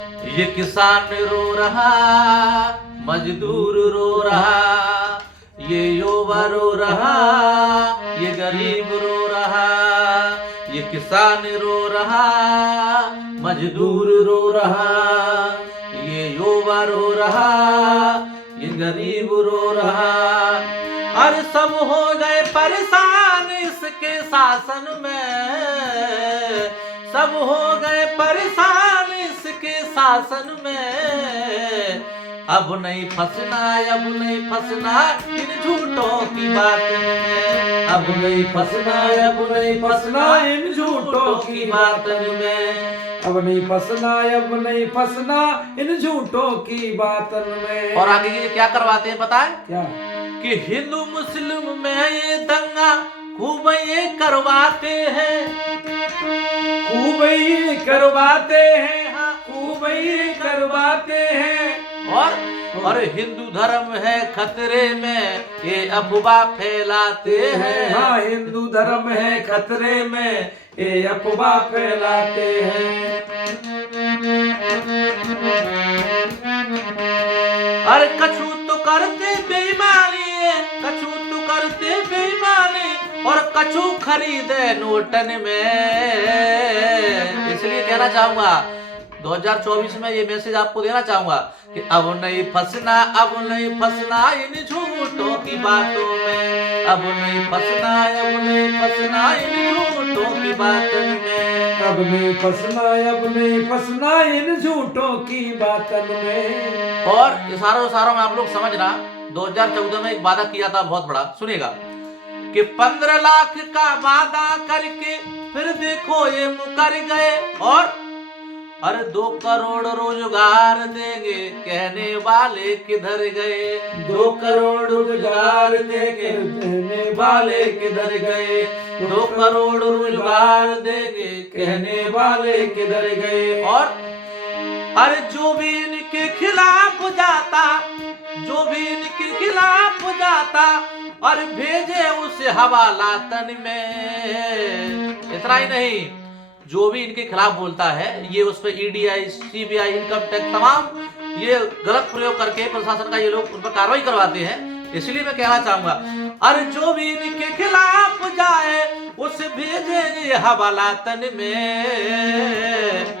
ये किसान रो रहा, मजदूर रो रहा, ये युवा रो रहा, ये गरीब रो रहा। ये किसान रो रहा, मजदूर रो रहा, ये युवा रो रहा, ये गरीब रो रहा। और सब हो गए परेशान इसके शासन में, सब हो गए परेशान इसके शासन में। अब नहीं फंसना, अब नहीं फंसना इन झूठों की बात में। अब नहीं फंसना, अब नहीं फंसना इन झूठों की बात में। अब नहीं फंसना, अब नहीं फंसना इन झूठों की बातन में। और आगे ये क्या करवाते हैं बताएं? क्या? कि हिंदू मुस्लिम में ये दंगा खूब ये करवाते हैं, खूब ही करवाते हैं, हाँ खूब ही करवाते हैं। और हिंदू धर्म है खतरे में, ये अफवाह फैलाते हैं। हाँ हिंदू धर्म है खतरे में, ये अफवाह फैलाते हैं। अरे कछु तो करते बेईमानी, कछु तो करते बेईमानी, और कछु खरीदे नोटन में। इसलिए कहना चाहूंगा 2024 में ये मैसेज आपको देना चाहूंगा कि अब नहीं फंसना, अब नहीं फंसना इन झूठों की बातों में। अब नहीं फंसना, अब नहीं फंसना इन झूठों की बातों में। अब नहीं फंसना, अब नहीं फंसना इन झूठों की बातन में। और इशारों में आप लोग समझना, 2014 में एक वादा किया था बहुत बड़ा, सुनिएगा कि 15 लाख का वादा करके फिर देखो ये मुकर गए। और अरे 2 करोड़ रोजगार देंगे कहने वाले किधर गए। 2 करोड़ रोजगार देंगे कहने वाले किधर गए। 2 करोड़ रोजगार देंगे कहने वाले किधर गए। और अरे जो भी इनके खिलाफ जाता, जो भी इनके खिलाफ जाता, और भेजे उसे हवालातन में। इतना ही नहीं, जो भी इनके खिलाफ बोलता है ये उस पर ईडीआई, सीबीआई, इनकम टैक्स तमाम ये गलत प्रयोग करके प्रशासन का ये लोग उन पर कार्रवाई करवाते हैं। इसलिए मैं कहना चाहूंगा, अरे जो भी इनके खिलाफ जाए उसे भेजे हवालातन में।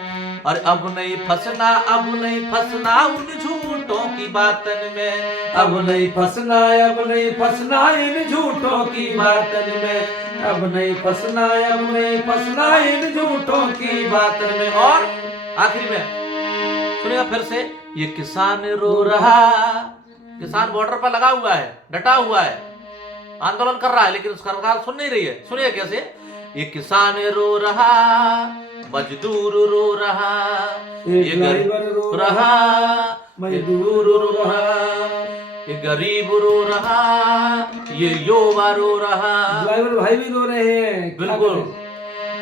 और अब नहीं फंसना, अब नहीं फंसना उन झूठों की बातन में। अब नहीं फंसना, अब नहीं फंसना इन झूठों की बातन में। अब नहीं फंसना, अब नहीं फंसना इन झूठों की बातन में। और आखिरी में सुनिएगा फिर से, ये किसान रो रहा, किसान बॉर्डर पर लगा हुआ है, डटा हुआ है, आंदोलन कर रहा है, लेकिन सरकार सुन नहीं रही है। सुनिए कैसे, ये किसान रो रहा, मजदूर रो रहा, ये गरीब रो रहा, मजदूर रो रहा, ये गरीब रो रहा, ये युवा रो रहा, ड्राइवर भाई भी रो रहे हैं। बिल्कुल।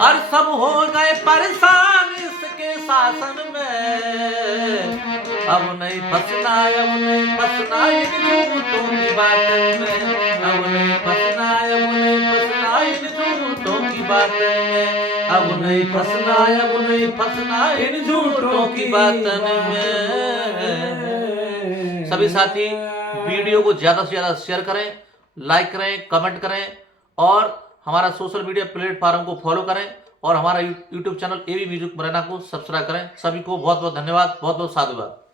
और सब हो गए परेशान इसके शासन में। अब नहीं फंसना, अब नहीं फंसना इन झूठों की बातों में। अब नहीं फंसना, अब नहीं फंसना इन झूठों की बातों में। अब नहीं फंसना, अब नहीं फंसना इन झूठों की बातों में। सभी साथी वीडियो को ज्यादा से ज्यादा शेयर करें, लाइक करें, कमेंट करें, और हमारा सोशल मीडिया प्लेटफॉर्म को फॉलो करें, और हमारा YouTube channel AV Music Morena को सब्सक्राइब करें। सभी को बहुत बहुत धन्यवाद, बहुत बहुत साधुवाद।